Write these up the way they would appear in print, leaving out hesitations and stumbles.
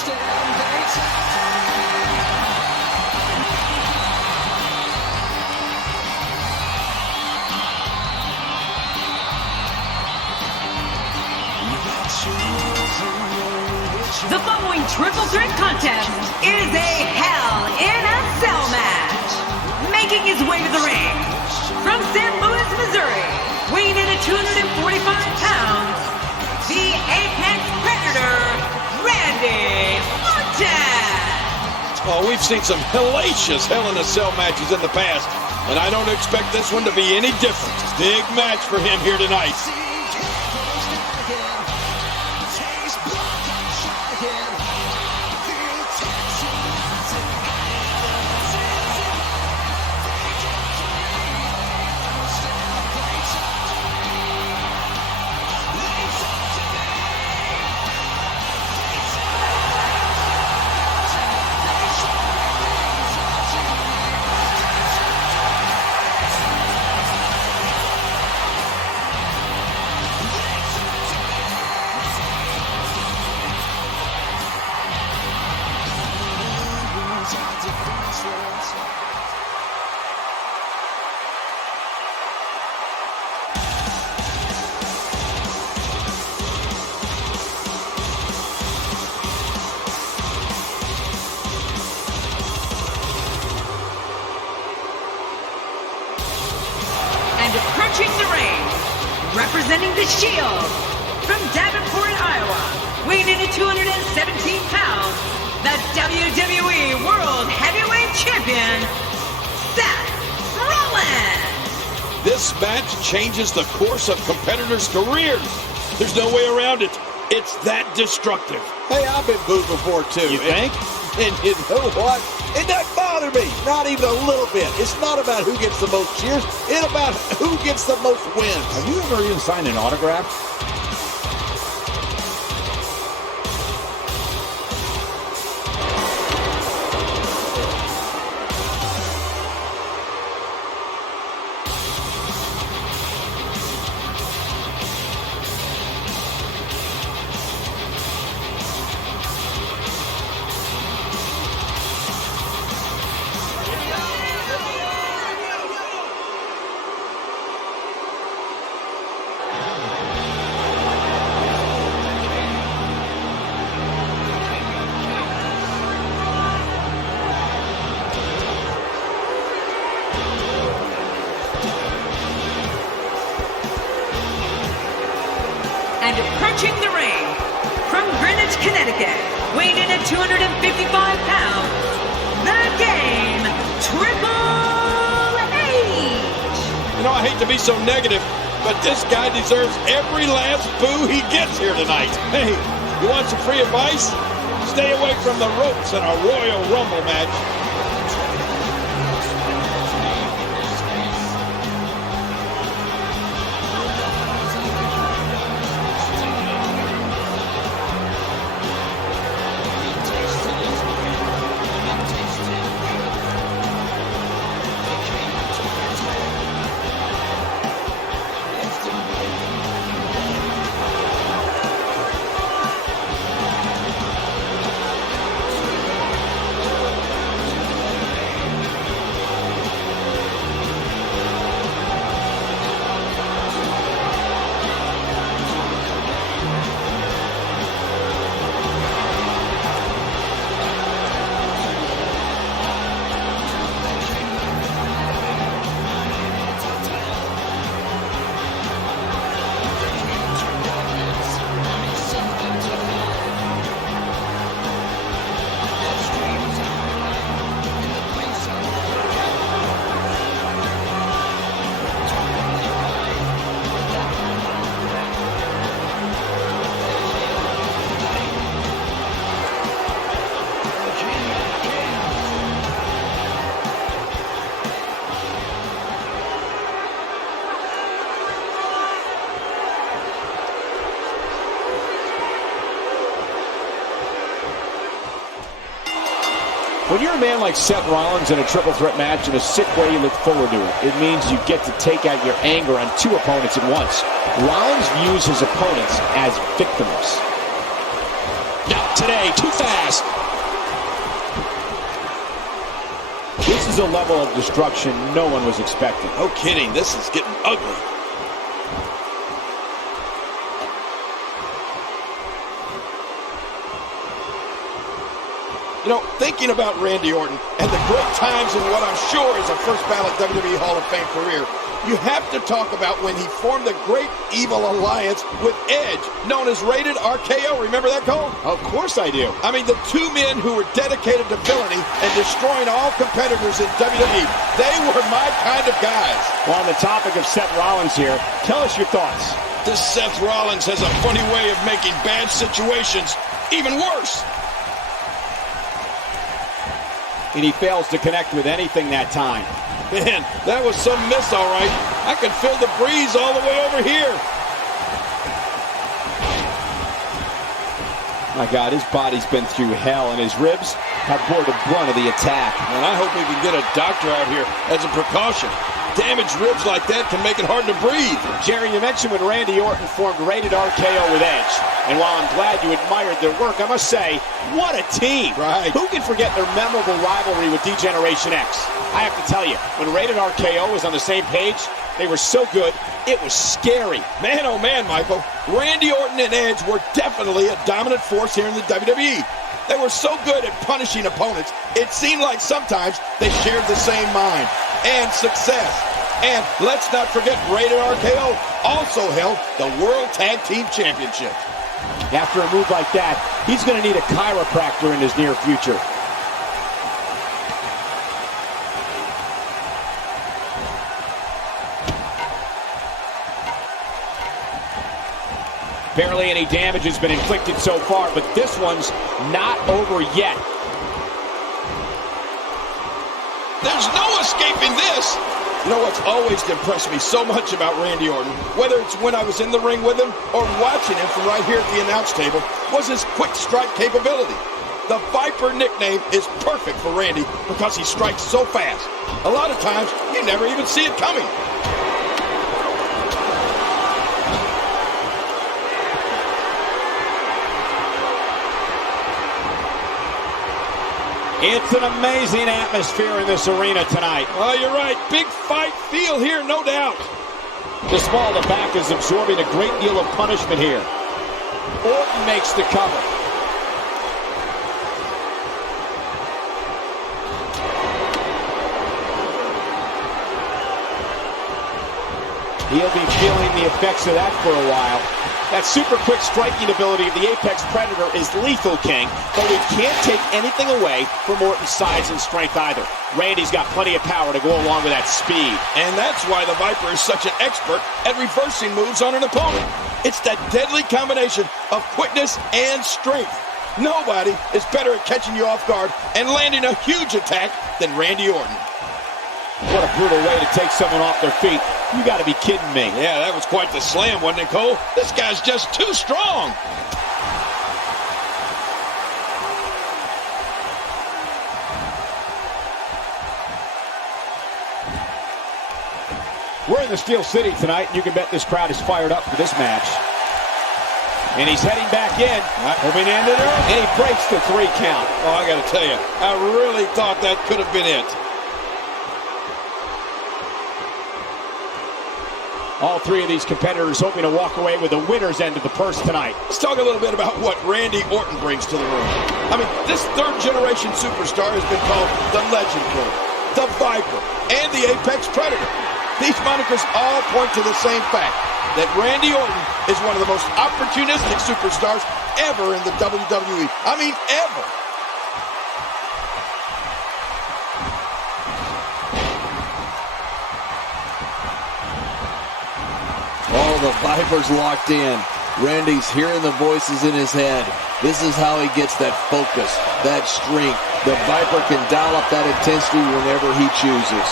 The following triple threat contest is a Hell in a Cell match. Making his way to the ring from St. Louis, Missouri, weighing in at 245 pounds, the Apex Predator, Randy Orton. Oh, we've seen some hellacious Hell in a Cell matches in the past, and I don't expect this one to be any different. Big match for him here tonight. Approaching the ring, representing the Shield, from Davenport, Iowa, weighing in at 217 pounds, the WWE World Heavyweight Champion, Seth Rollins. This match changes the course of competitors' careers. There's no way around it. It's that destructive. Hey, I've been booed before, too. You think? And you know what? It doesn't bother me. Not even a little bit. It's not about who gets the most cheers. It's about who gets the most wins. Have you ever even signed an autograph? And approaching the ring, from Greenwich, Connecticut, weighing in at 255 pounds, the Game, Triple H. You know, I hate to be so negative, but this guy deserves every last boo he gets here tonight. Hey, you want some free advice? Stay away from the ropes in a Royal Rumble match. When you're a man like Seth Rollins in a triple threat match, in a sick way, you look forward to it. It means you get to take out your anger on two opponents at once. Rollins views his opponents as victims. Now, today today. Too fast. This is a level of destruction no one was expecting. No kidding. This is getting ugly. You know, thinking about Randy Orton and the great times in what I'm sure is a first ballot WWE Hall of Fame career, you have to talk about when he formed the Great Evil Alliance with Edge, known as Rated RKO. Remember that, Cole? Of course I do. I mean, the two men who were dedicated to villainy and destroying all competitors in WWE. They were my kind of guys. Well, on the topic of Seth Rollins here, tell us your thoughts. This Seth Rollins has a funny way of making bad situations even worse. And he fails to connect with anything that time. Man, that was some miss, all right. I can feel the breeze all the way over here. My God, his body's been through hell, and his ribs have bore the brunt of the attack. And I hope we can get a doctor out here as a precaution. Damaged ribs like that can make it hard to breathe. Jerry, you mentioned when Randy Orton formed Rated RKO with Edge. And while I'm glad you admired their work, I must say, what a team. Right. Who can forget their memorable rivalry with D-Generation X? I have to tell you, when Rated RKO was on the same page, they were so good, it was scary. Man, oh man, Michael. Randy Orton and Edge were definitely a dominant force here in the WWE. They were so good at punishing opponents, it seemed like sometimes they shared the same mind and success. And let's not forget, Rated RKO also held the World Tag Team Championship. After a move like that, he's going to need a chiropractor in his near future. Barely any damage has been inflicted so far, but this one's not over yet. There's no escaping this. You know what's always impressed me so much about Randy Orton, whether it's when I was in the ring with him or watching him from right here at the announce table, was his quick strike capability. The Viper nickname is perfect for Randy because he strikes so fast. A lot of times, you never even see it coming. It's an amazing atmosphere in this arena tonight. Oh, you're right. Big fight feel here, no doubt. The small of the back is absorbing a great deal of punishment here. Orton makes the cover. He'll be feeling the effects of that for a while. That super quick striking ability of the Apex Predator is lethal, King, but we can't take anything away from Orton's size and strength either. Randy's got plenty of power to go along with that speed. And that's why the Viper is such an expert at reversing moves on an opponent. It's that deadly combination of quickness and strength. Nobody is better at catching you off guard and landing a huge attack than Randy Orton. What a brutal way to take someone off their feet. You got to be kidding me. Yeah, that was quite the slam, wasn't it, Cole? This guy's just too strong. We're in the Steel City tonight, and you can bet this crowd is fired up for this match. And he's heading back in. Hoping to end it early. And he breaks the 3 count. Oh, I got to tell you, I really thought that could have been it. All 3 of these competitors hoping to walk away with the winner's end of the purse tonight. Let's talk a little bit about what Randy Orton brings to the room. I mean, this third-generation superstar has been called the Legend Killer, the Viper, and the Apex Predator. These monikers all point to the same fact, that Randy Orton is one of the most opportunistic superstars ever in the WWE. I mean, ever. Oh, the Viper's locked in. Randy's hearing the voices in his head. This is how he gets that focus, that strength. The Viper can dial up that intensity whenever he chooses.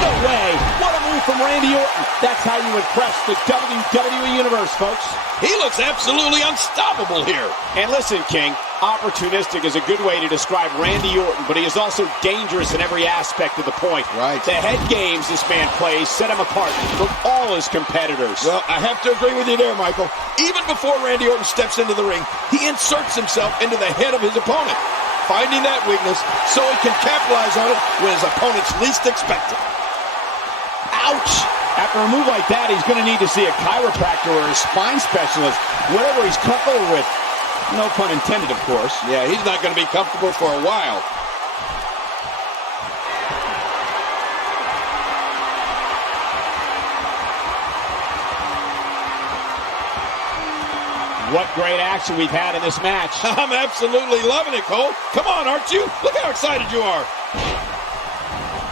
No way! What a move from Randy Orton. That's how you impress the WWE Universe, folks. He looks absolutely unstoppable here. And listen, King, opportunistic is a good way to describe Randy Orton, but he is also dangerous in every aspect of the point. Right. The head games this man plays set him apart from all his competitors. Well, I have to agree with you there, Michael. Even before Randy Orton steps into the ring, he inserts himself into the head of his opponent, finding that weakness so he can capitalize on it when his opponents least expect it. Ouch! After a move like that, he's going to need to see a chiropractor or a spine specialist, whatever he's comfortable with. No pun intended, of course. Yeah, he's not going to be comfortable for a while. What great action we've had in this match. I'm absolutely loving it, Cole. Come on, aren't you? Look how excited you are.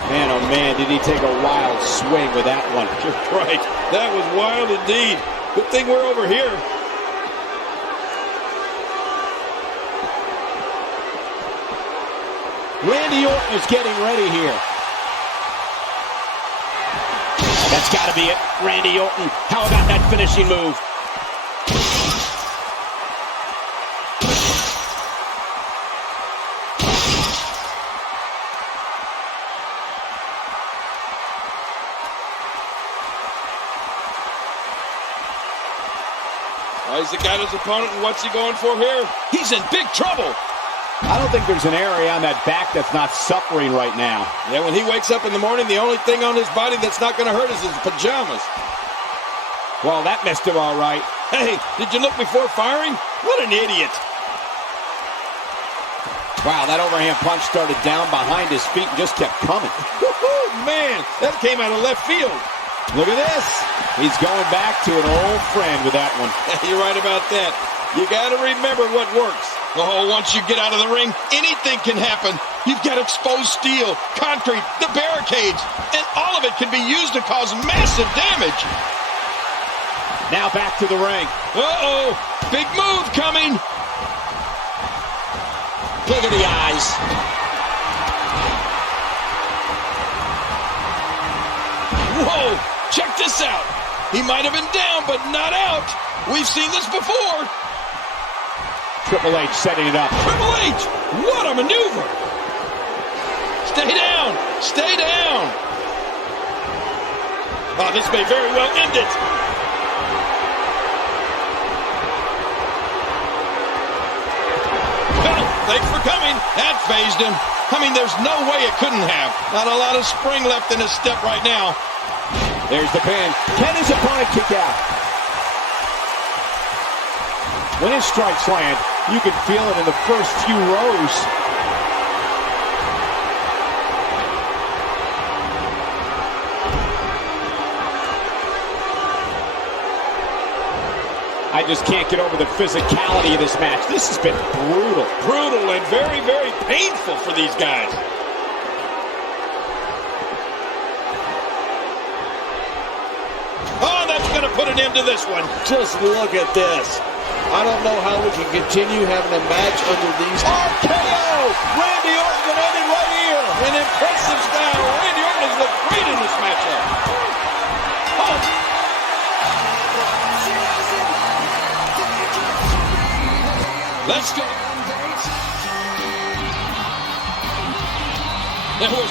Man, oh man, did he take a wild swing with that one. You're right. That was wild indeed. Good thing we're over here. Randy Orton is getting ready here. That's got to be it. Randy Orton. How about that finishing move? He's got his opponent, and what's he going for here? He's in big trouble. I don't think there's an area on that back that's not suffering right now. Yeah, when he wakes up in the morning, the only thing on his body that's not going to hurt is his pajamas. Well, that missed him all right. Hey, did you look before firing? What an idiot. Wow, that overhand punch started down behind his feet and just kept coming. Woo-hoo, man, that came out of left field. Look at this. He's going back to an old friend with that one. You're right about that. You got to remember what works. Oh, once you get out of the ring, anything can happen. You've got exposed steel, concrete, the barricades, and all of it can be used to cause massive damage. Now back to the ring. Uh-oh, big move coming. Look at the eyes. Whoa, check this out. He might have been down, but not out. We've seen this before. Triple H setting it up. Triple H, what a maneuver. Stay down, stay down. Oh, this may very well end it. Well, thanks for coming. That phased him. I mean, there's no way it couldn't have. Not a lot of spring left in his step right now. There's the pin. Can his opponent kick out? When his strikes land, you can feel it in the first few rows. I just can't get over the physicality of this match. This has been brutal. Brutal and very, very painful for these guys. Oh, that's going to put an end to this one. Just look at this. I don't know how we can continue having a match under these. RKO! Randy Orton ended right here. In impressive style. Randy Orton has looked great in this matchup. Oh! Let's go. That was...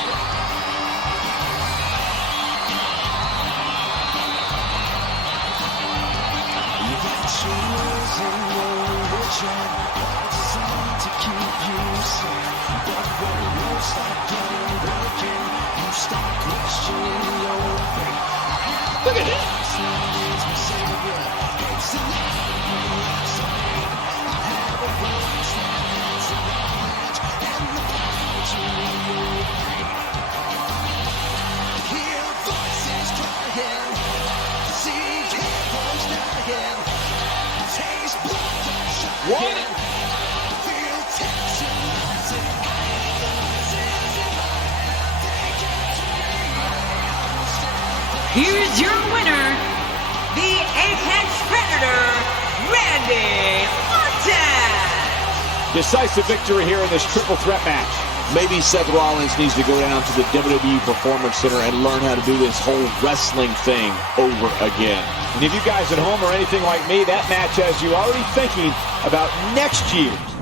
Look at it. What? Here's your winner, the Apex Predator, Randy Orton. Decisive victory here in this triple threat match. Maybe Seth Rollins needs to go down to the WWE Performance Center and learn how to do this whole wrestling thing over again. And if you guys at home are anything like me, that match has you already thinking about next year's